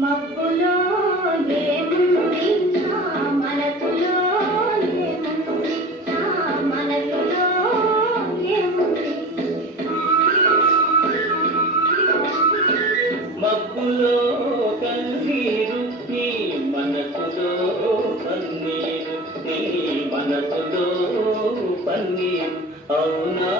మబ్బులో ఏముంది నా మనసులో ఏముంది నా మనసులో ఏముంది మబ్బులో కన్నీరు నీ మనసులో పన్నీరు నీ మనసులో పన్నీరు అవునా